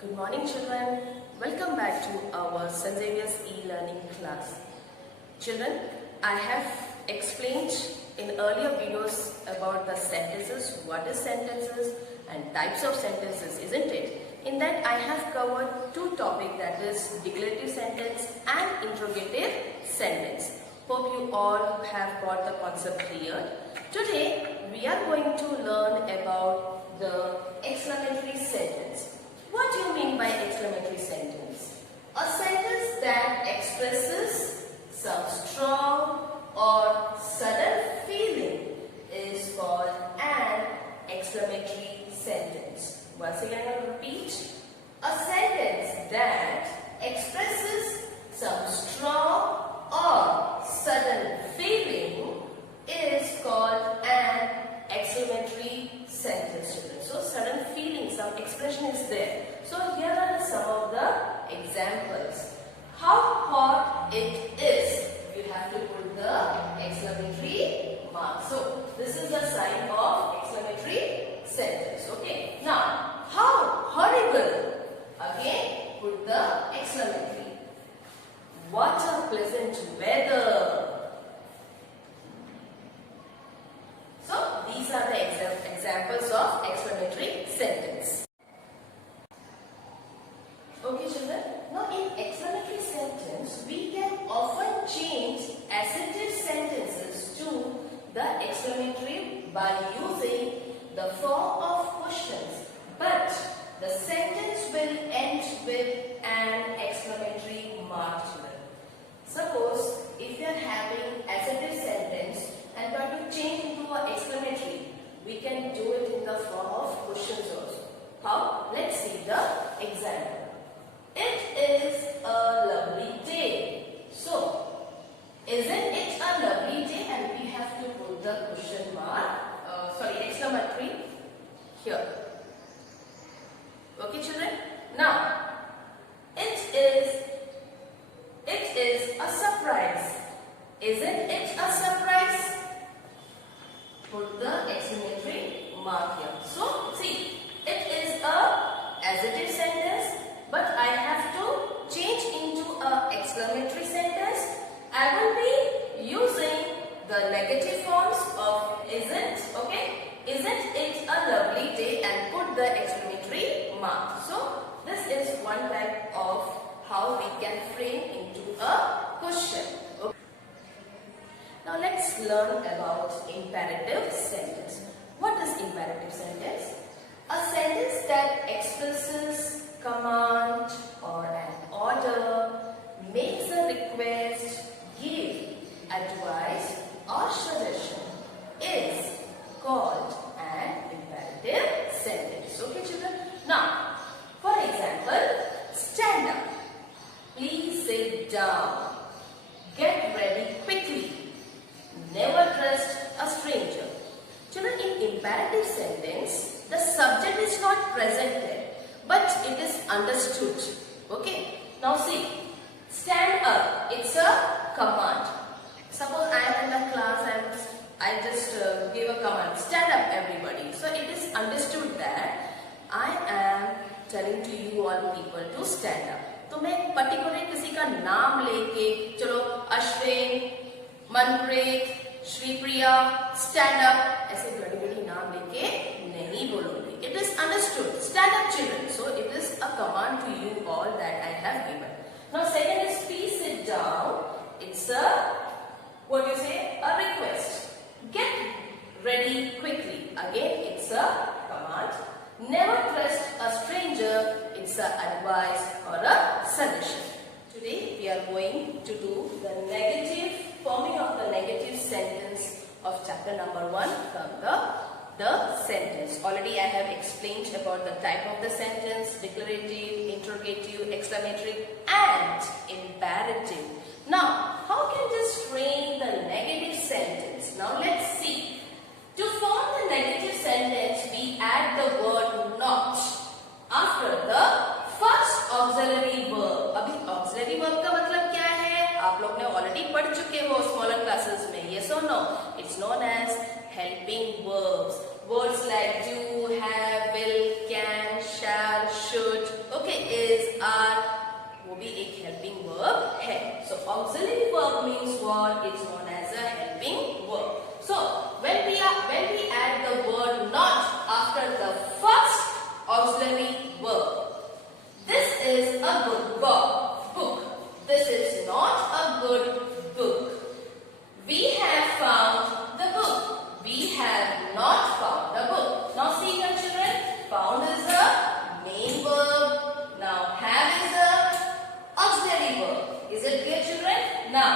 Good morning children. Welcome back to our St.Xaviers e-learning class. Children, I have explained in earlier videos about the sentences, what is sentences and types of sentences, isn't it? In that I have covered two topics, that is declarative sentence and interrogative sentence. Hope you all have got the concept clear. Today we are going to learn about the exclamatory sentence. What do you mean by exclamatory sentence? A sentence that expresses some strong or sudden feeling is called an exclamatory sentence. Once again I will repeat. A sentence that expresses some strong or sudden feeling is called an exclamatory sentence, children. So sudden feeling, some expression is there. So here are some of the examples. How hot it is. You have to put the exclamatory mark. So this is the sign of exclamatory sentence. Okay. Now, how horrible. Again, put the exclamatory. What a pleasant weather. So these are the examples of exclamatory sentence. Okay children, now in exclamatory sentence we can often change assertive sentences to the exclamatory by using the form of questions, but the sentence will end with an exclamatory mark, children. Suppose if you are having assertive sentence and want to change into an exclamatory, we can do it in the form of questions also. How? Let's see the example. It is a lovely day. So, isn't it a lovely day? And we have to put the question mark, exclamatory here. Okay children? Now, it is a surprise. Isn't it a surprise? Put the exclamatory mark here. So, see, it is a adjective sentence, but I have to change into a exclamatory sentence. I will be using the negative forms of isn't, okay? Isn't it a lovely day, and put the exclamatory mark. So, this is one type of how we can frame into a question. Okay. Now, let's learn about imperative sentence. What is imperative sentence? A sentence that expresses command or an order, makes a request, give advice or suggestion is called an imperative sentence. Okay children? Now, for example, stand up, please sit down, get ready quickly, never trust a stranger. Children, in imperative sentence, the subject is not presented, but it is understood. Okay. Now see, stand up. It's a command. Suppose I am in the class and I just give a command. Stand up, everybody. So it is understood that I am telling to you all people to stand up. तो मैं particular किसी का नाम लेके चलो Ashwin, Manpreet, Sripriya, stand up ऐसे बड़ी-बड़ी नाम लेके नहीं बोलूंगी. It is understood. Stand up children. So it is a command to you all that I have given. Now second is please sit down. It's a, what do you say? A request. Get ready quickly. Again it's a command. Never trust a stranger. It's a advice or a suggestion. Today we are going to do the negative, forming of the negative sentence of chapter number 1 from the sentence. Already I have explained about the type of the sentence, declarative, interrogative, exclamatory and imperative. Now, how can this frame the negative sentence? Now let's see. To form the negative sentence, we add the word not after the first auxiliary verb. अभी auxiliary verb का मतलब क्या है? आप लोग ने already पढ़ चुके हो smaller classes में. Yes or no? It's known as helping verbs. Words like do, have, will, can, shall, should. Okay, is are, वो भी एक हेल्पिंग वर्ब है. So auxiliary verb means what? It's known as a helping verb. So when we add the word not after the first auxiliary verb, this is a good book. This is not a good book. We have found the book. We have not found the book. Now see here children, found is a main verb. Now have is a auxiliary verb. Is it clear children? Now,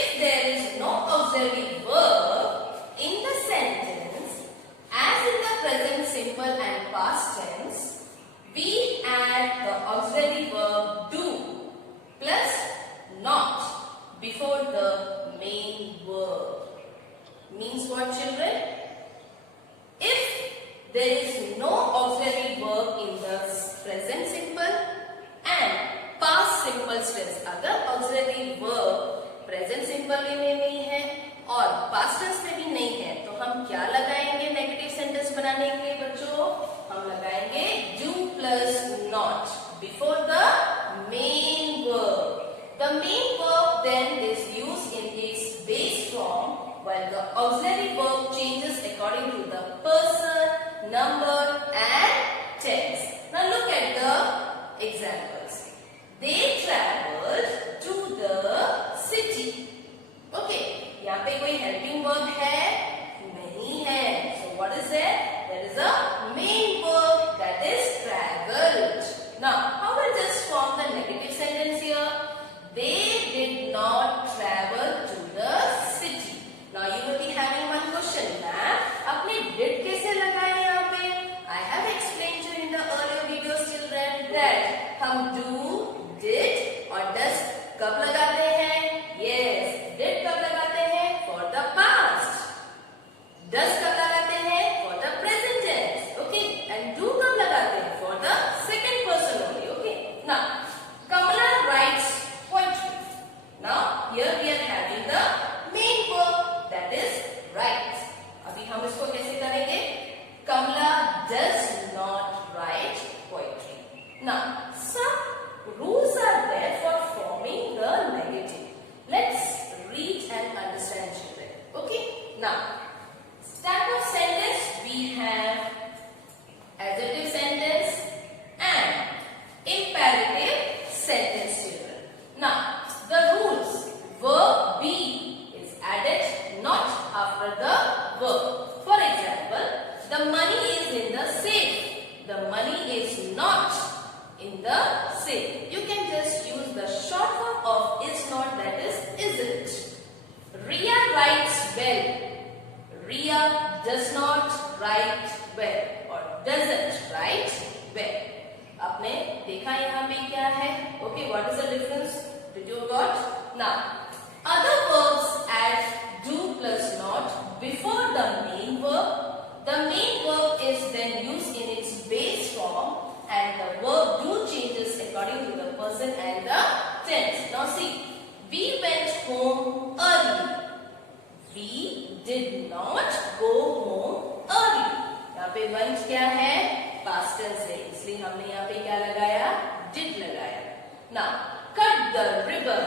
if there is no auxiliary verb in the sentence, as in the present simple and past tense, we add the auxiliary verb do plus not before the main verb. Means what children? If there is no auxiliary verb in the present simple and past simple tense, अगर auxiliary verb present simple में नहीं है और past tense में भी नहीं है, तो हम क्या लगाएंगे नेगेटिव सेंटेंस बनाने के लिए बच्चों? हम लगाएंगे do plus not before the main verb. The main verb then is used in its base form, while the auxiliary verb changes according to the person, number and tense. Now look at the examples. They traveled to the city. Okay, यहाँ पे कोई helping verb है? नहीं है. So what is there? There is a main verb, that is traveled. Now, how will just form the negative sentence here? They did not travel to the city. Now you will be having one question, ma'am, आपने did कैसे लगाया यहाँ पे? I have explained to you in the earlier videos children that हम do, did और does कब लगाते हैं? Yes, did कब लगाते हैं? For the past. Does कब लगाते हैं? For the present tense. Okay, and do कब लगाते हैं? For the second person only. Okay. Now, Kamala writes poetry. Now, here we are having the main verb, that is write. अभी हम इसको कैसे करेंगे? Kamala does not write poetry. Now, some rules are there for forming the negative. Let's read and understand children. Okay. Now, type of sentence we have adjective sentence and imperative sentence children. Now, the rules: verb be is added not after the verb. For example, the money is in the safe. The money is not in the safe. You can just use the short form of is not, that is isn't. Ria writes well. Ria does not write well or doesn't write well. आपने देखा यहाँ पे क्या है? Okay, what is the difference? Did you got? Now, other verbs add do plus not before the main verb. The main verb is then used in its base form and the verb do changes according to the person and the tense. Now see, we went home early. We did not go home early. यहाँ पे went क्या है? Past tense है, इसलिए हमने यहाँ पे क्या लगाया? Did लगाया. Now, cut the ribbon.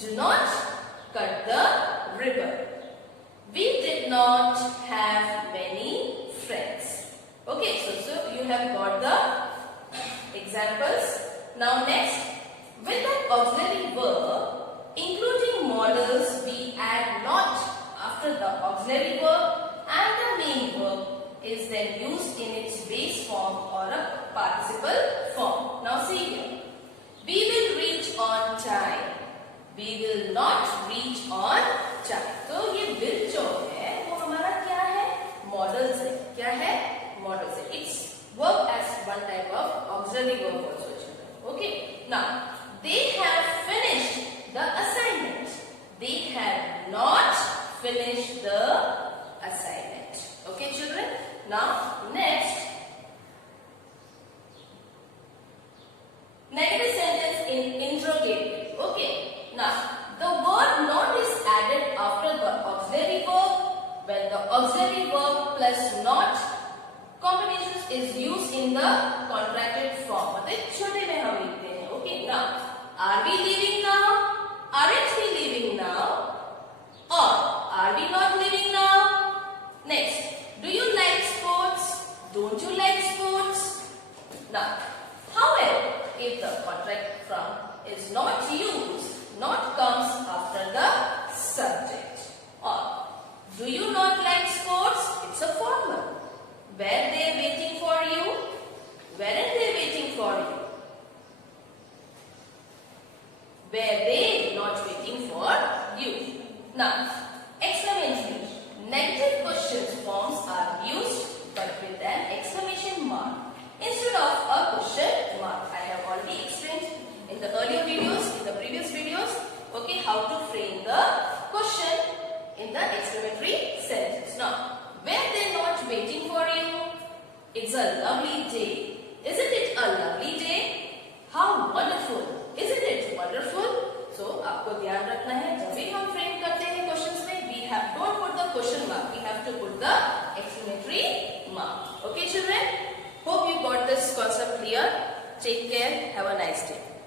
Do not cut the ribbon. We did not have many friends. Okay, so you have got the examples. Now next, with the auxiliary verb, including modals, we add not after the auxiliary verb and the main verb is then used in its base form or a participle form. Now see here, we will reach on time. We will not reach on time. तो ये will जो है वो हमारा क्या है? Modals है. क्या है? Modals है. It's work as one type of auxiliary verb also. Okay. Now they have finished the assignment. They have not finished the assignment. Okay, children. Now next, negative sentence in interrogative. Okay. Now the word not is added after the auxiliary verb when the auxiliary verb plus not combinations is used in the contract now, are we leaving now? Aren't we leaving now? Or are we not leaving now? Next, do you like sports? Don't you like sports? Now, however, if the contract from is not used, not comes after the subject. Or, do you not like sports? It's a formal. Were they waiting for you? Weren't they waiting for you? Were they not waiting for you? Now, exclamatory. Negative question forms are used but with an exclamation mark instead of a question mark. I have already explained in the earlier videos, in the previous videos, okay, how to frame the question in the exclamatory sentence. Now, were they not waiting for you? It's a lovely day. Isn't it a lovely day? How wonderful. Isn't it wonderful? So, आपको ध्यान रखना है जब भी हम frame करते हैं questions में, we have don't put the question mark. We have to put the exclamatory mark. Okay, children? Hope you got this concept clear. Take care. Have a nice day.